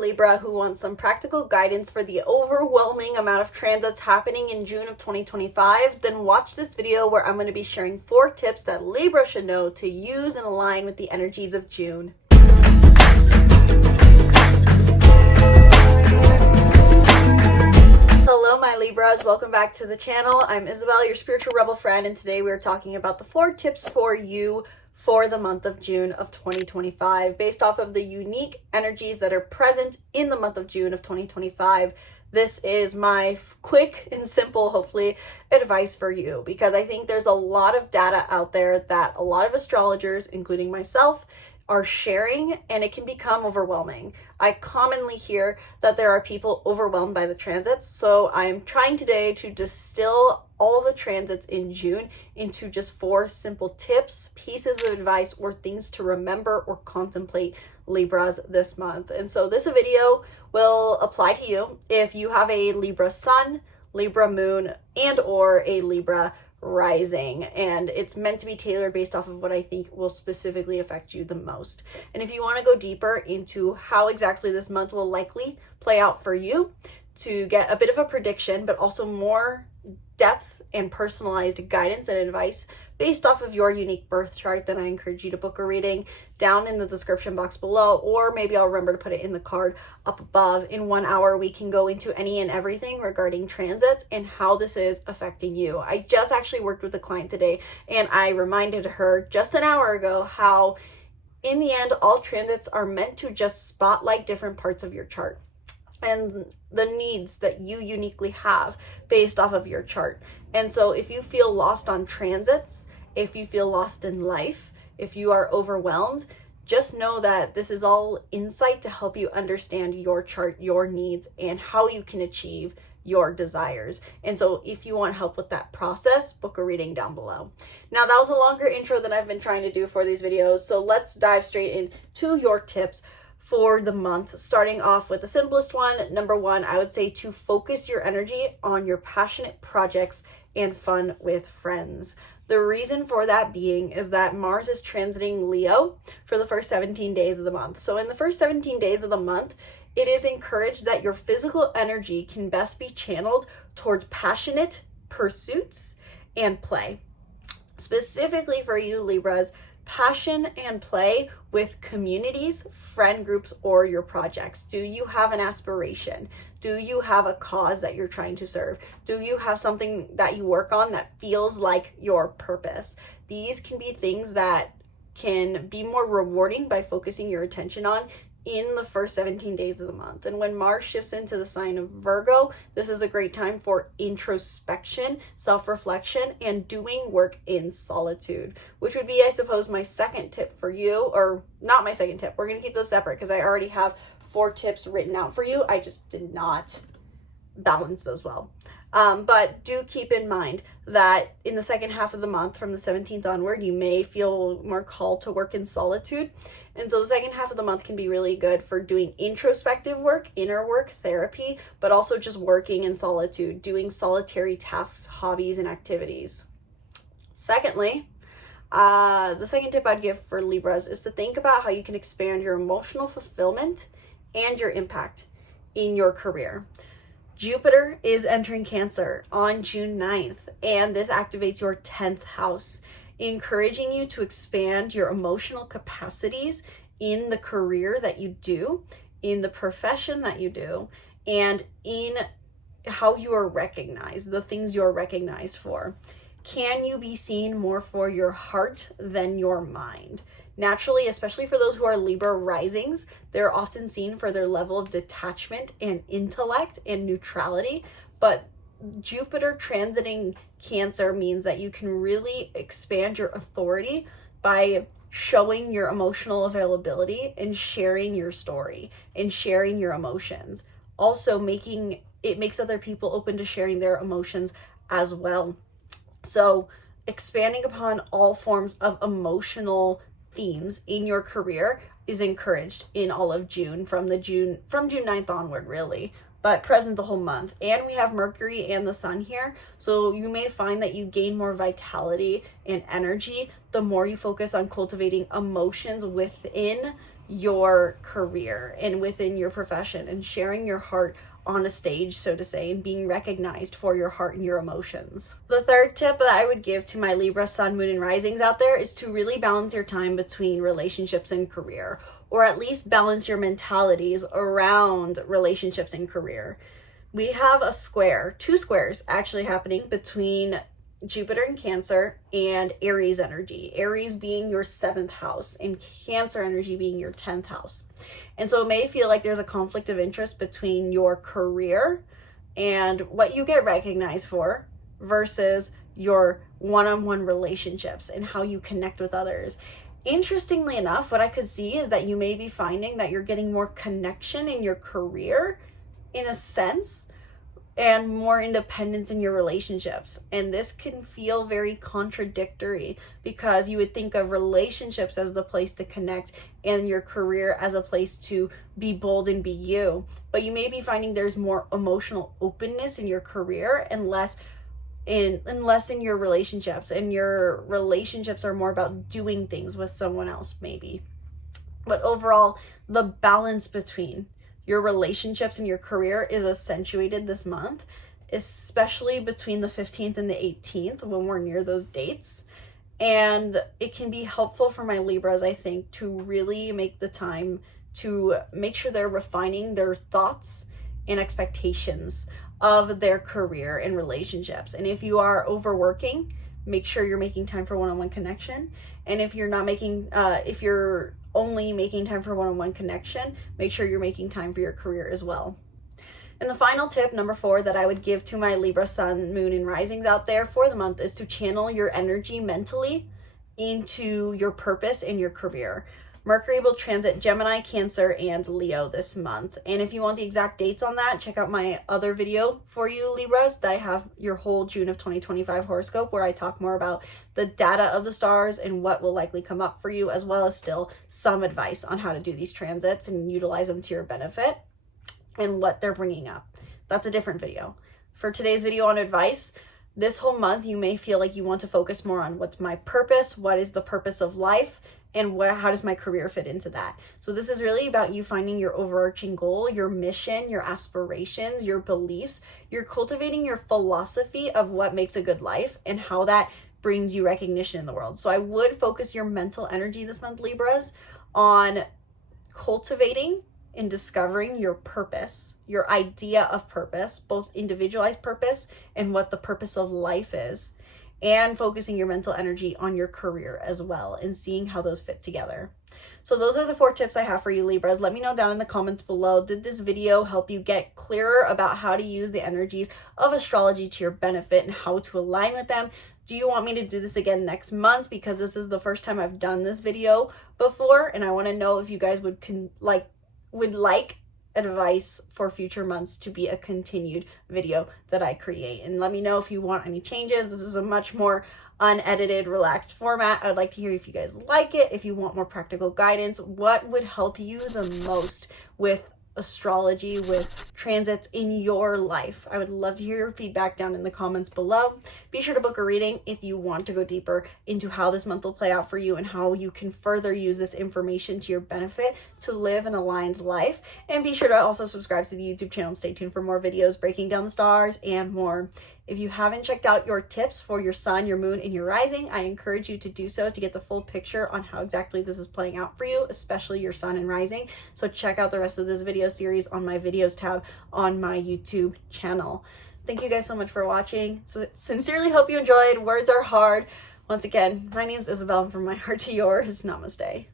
Libra who wants some practical guidance for the overwhelming amount of transits happening in June of 2025, then watch this video where I'm going to be sharing 4 tips that Libra should know to use and align with the energies of June. Hello my Libras, welcome back to the channel. I'm Isabel, your spiritual rebel friend, and today we're talking about the 4 tips for you for the month of June of 2025 based off of the unique energies that are present in the month of June of 2025. This is my quick and simple, hopefully, advice for you, because I think there's a lot of data out there that a lot of astrologers, including myself, are sharing, and it can become overwhelming. I commonly hear that there are people overwhelmed by the transits, so I'm trying today to distill all the transits in June into just 4 simple tips, pieces of advice, or things to remember or contemplate, Libras, this month. And so this video will apply to you if you have a Libra sun, Libra moon, and or a Libra rising, and it's meant to be tailored based off of what I think will specifically affect you the most. And if you want to go deeper into how exactly this month will likely play out for you to get a bit of a prediction, but also more depth and personalized guidance and advice based off of your unique birth chart, then I encourage you to book a reading down in the description box below, or maybe I'll remember to put it in the card up above. In 1 hour, we can go into any and everything regarding transits and how this is affecting you. I just actually worked with a client today, and I reminded her just an hour ago how in the end, all transits are meant to just spotlight different parts of your chart and the needs that you uniquely have based off of your chart. And so if you feel lost on transits, if you feel lost in life, if you are overwhelmed, just know that this is all insight to help you understand your chart, your needs, and how you can achieve your desires. And so if you want help with that process, book a reading down below. Now that was a longer intro than I've been trying to do for these videos, so let's dive straight into your tips for the month, starting off with the simplest one. Number 1, I would say to focus your energy on your passionate projects and fun with friends. The reason for that being is that Mars is transiting Leo for the first 17 days of the month. So in the first 17 days of the month, it is encouraged that your physical energy can best be channeled towards passionate pursuits and play. Specifically for you Libras, passion and play with communities, friend groups, or your projects. Do you have an aspiration? Do you have a cause that you're trying to serve? Do you have something that you work on that feels like your purpose? These can be things that can be more rewarding by focusing your attention on in the first 17 days of the month. And when Mars shifts into the sign of Virgo, this is a great time for introspection, self-reflection, and doing work in solitude, which would be, I suppose, my second tip for you, or not my second tip. We're going to keep those separate because I already have 4 tips written out for you. I just did not balance those well. But do keep in mind that in the second half of the month, from the 17th onward, you may feel more called to work in solitude. And so the second half of the month can be really good for doing introspective work, inner work, therapy, but also just working in solitude, doing solitary tasks, hobbies, and activities. Secondly, the second tip I'd give for Libras is to think about how you can expand your emotional fulfillment and your impact in your career. Jupiter is entering Cancer on June 9th, and this activates your 10th house, encouraging you to expand your emotional capacities in the career that you do, in the profession that you do, and in how you are recognized, the things you are recognized for. Can you be seen more for your heart than your mind? Naturally, especially for those who are Libra risings, they're often seen for their level of detachment and intellect and neutrality, but Jupiter transiting Cancer means that you can really expand your authority by showing your emotional availability and sharing your story and sharing your emotions. Also makes other people open to sharing their emotions as well. So expanding upon all forms of emotional themes in your career is encouraged in all of June, from June 9th onward, really, but present the whole month. And we have Mercury and the Sun here, so you may find that you gain more vitality and energy the more you focus on cultivating emotions within your career and within your profession, and sharing your heart on a stage, so to say, and being recognized for your heart and your emotions. The third tip that I would give to my Libra sun, moon, and risings out there is to really balance your time between relationships and career, or at least balance your mentalities around relationships and career. We have two squares actually happening between Jupiter in Cancer and Aries energy. Aries being your 7th house and Cancer energy being your 10th house. And so it may feel like there's a conflict of interest between your career and what you get recognized for versus your one-on-one relationships and how you connect with others. Interestingly enough, what I could see is that you may be finding that you're getting more connection in your career in a sense, and more independence in your relationships. And this can feel very contradictory because you would think of relationships as the place to connect and your career as a place to be bold and be you. But you may be finding there's more emotional openness in your career and less in your relationships. And your relationships are more about doing things with someone else maybe. But overall, the balance between your relationships and your career is accentuated this month, especially between the 15th and the 18th when we're near those dates. And it can be helpful for my Libras, I think, to really make the time to make sure they're refining their thoughts and expectations of their career and relationships. And if you are overworking, make sure you're making time for one-on-one connection. And if you're if you're only making time for one-on-one connection, make sure you're making time for your career as well. And the final tip, number 4, that I would give to my Libra sun, moon, and risings out there for the month is to channel your energy mentally into your purpose and your career. Mercury will transit Gemini, Cancer, and Leo this month. And if you want the exact dates on that, check out my other video for you Libras that I have your whole June of 2025 horoscope, where I talk more about the data of the stars and what will likely come up for you, as well as still some advice on how to do these transits and utilize them to your benefit and what they're bringing up. That's a different video. For today's video on advice, this whole month you may feel like you want to focus more on what's my purpose, what is the purpose of life, and how does my career fit into that? So this is really about you finding your overarching goal, your mission, your aspirations, your beliefs. You're cultivating your philosophy of what makes a good life and how that brings you recognition in the world. So I would focus your mental energy this month, Libras, on cultivating and discovering your purpose, your idea of purpose, both individualized purpose and what the purpose of life is, and focusing your mental energy on your career as well and seeing how those fit together. So those are the 4 tips I have for you, Libras. Let me know down in the comments below. Did this video help you get clearer about how to use the energies of astrology to your benefit and how to align with them? Do you want me to do this again next month? Because this is the first time I've done this video before, and I want to know if you guys would like advice for future months to be a continued video that I create. And let me know if you want any changes. This is a much more unedited, relaxed format. I'd like to hear if you guys like it, if you want more practical guidance, what would help you the most with astrology, with transits in your life. I would love to hear your feedback down in the comments below. Be sure to book a reading if you want to go deeper into how this month will play out for you and how you can further use this information to your benefit to live an aligned life. And be sure to also subscribe to the YouTube channel and stay tuned for more videos breaking down the stars and more. If you haven't checked out your tips for your sun, your moon, and your rising, I encourage you to do so to get the full picture on how exactly this is playing out for you, especially your sun and rising. So check out the rest of this video series on my videos tab on my YouTube channel. Thank you guys so much for watching. So sincerely hope you enjoyed. Words are hard. Once again, my name is Isabel, and from my heart to yours, namaste.